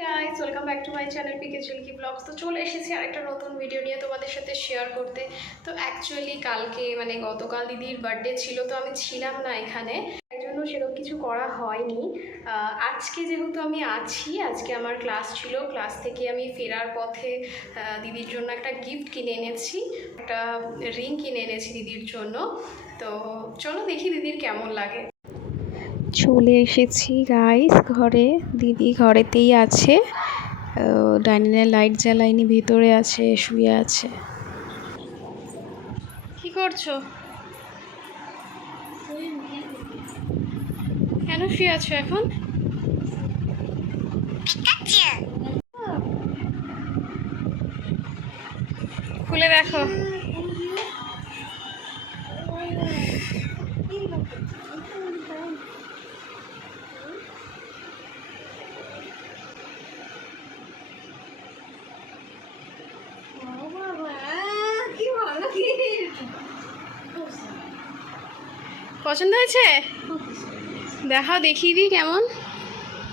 Guys, welcome back to my channel PK Jhilki vlogs. তো চলে এসেছি আরেকটা নতুন ভিডিও নিয়ে তোমাদের সাথে শেয়ার করতে। তো অ্যাকচুয়ালি কালকে মানে গতকাল দিদির বার্থডে ছিল, তো আমি ছিলাম না এখানে, তাই জন্য সেরকম কিছু করা হয়নি। আজকে যেহেতু আমি আছি, আজকে আমার ক্লাস ছিল, ক্লাস থেকে আমি ফেরার পথে দিদির জন্য একটা গিফট কিনে এনেছি, একটা রিং কিনে এনেছি দিদির জন্য। তো চলো দেখি দিদির কেমন লাগে। চলে এসেছি গাইস ঘরে, দিদি ঘরেতেই আছে, ডাইনিংয়ে লাইট জ্বালায়নি, ভেতরে আছে, শুয়ে আছে। কি করছো? কেন শুয়ে আছো এখন? খুলে দেখো। পছন্দ হয়েছে? দেখাও, দেখিয়ে দিই কেমন।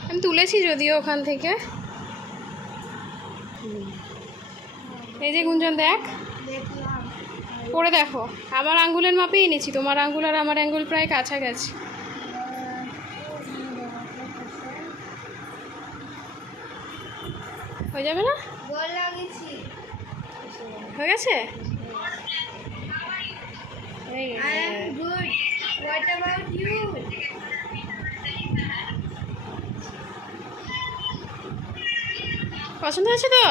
আমি তুলেছি যদিও ওখান থেকে। এই যে গুঞ্জন, দেখ, পরে দেখো। আমার আঙ্গুলের মাপে এনেছি, তোমার আঙ্গুল আর আমার আঙ্গুল প্রায় কাছাকাছি। হয়ে যাবে না? হয়ে গেছে? পছন্দ হয়েছে তো?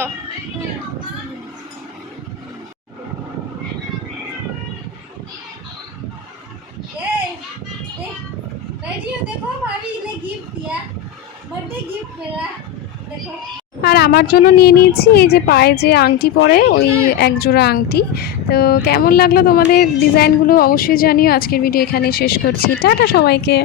আর আমার জন্য নিয়ে নিয়েছি এই যে পায়ে যে আংটি পরে, ওই একজোড়া আংটি। তো কেমন লাগলো তোমাদের ডিজাইনগুলো অবশ্যই জানিও। আজকের ভিডিও এখানেই শেষ করছি। টাটা সবাইকে।